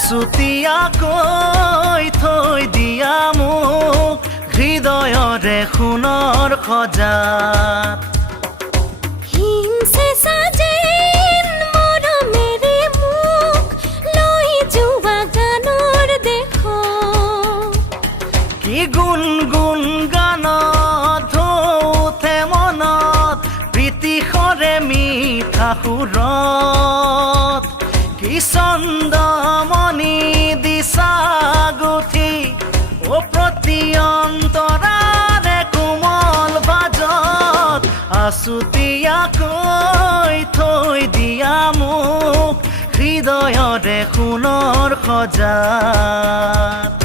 আছুতীয়াকৈ থৈ দিয়া মোক হৃদয়ৰে সোণৰ সজাত কি গুণ গুণ গানত ধৌতে মনত প্ৰীতিশৰে মিঠা সুৰত কি চন্দমণি দিছা গুঠি ও প্ৰতি অন্তৰাৰে কোমল বাজত আছুতীয়াকৈ থৈ দিয়া মোক হৃদয়ৰে সোণৰ সজাত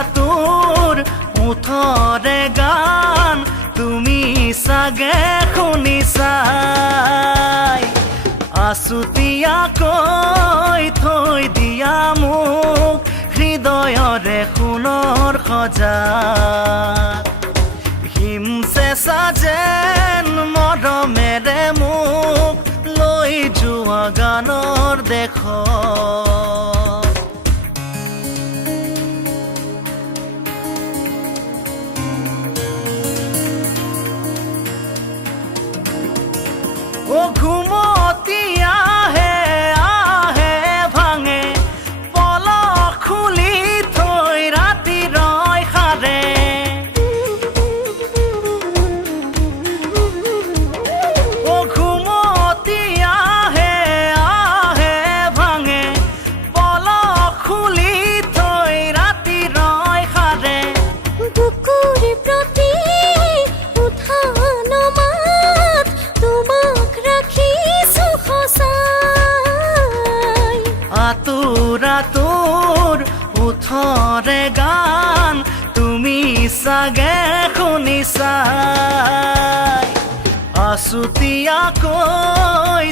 আতুৰ ওঠৰে গান তুমি চাগে শুনিছাই আছুতীয়াকৈ থৈ দিয়া মোক হৃদয়ৰে সোণৰ সজাত হিমচেঁচা যেন মৰমেৰে মোক লৈ যোৱা গানৰ দেশত ও ঘুমতি আহে আহে ভাঙে পলক খুলি থৈ ৰাতি ৰয় সাৰে ও ঘুমতি আহে আহে ভাঙে পলক খুলি থৈ ৰাতি ৰয় সাৰে বুকুৰ প্ৰতি আতুৰ আতুৰ ওঠৰে গান তুমি চাগে শুনিছাই আছুতীয়াকৈ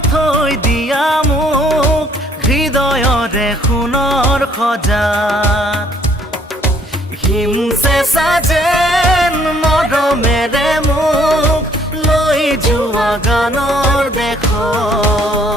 থৈ দিয়া মোক হৃদয়ৰে সোণৰ সজাত হিমচেঁচা যেন মৰমেৰে মোক লৈ যোৱা গানৰ দেশত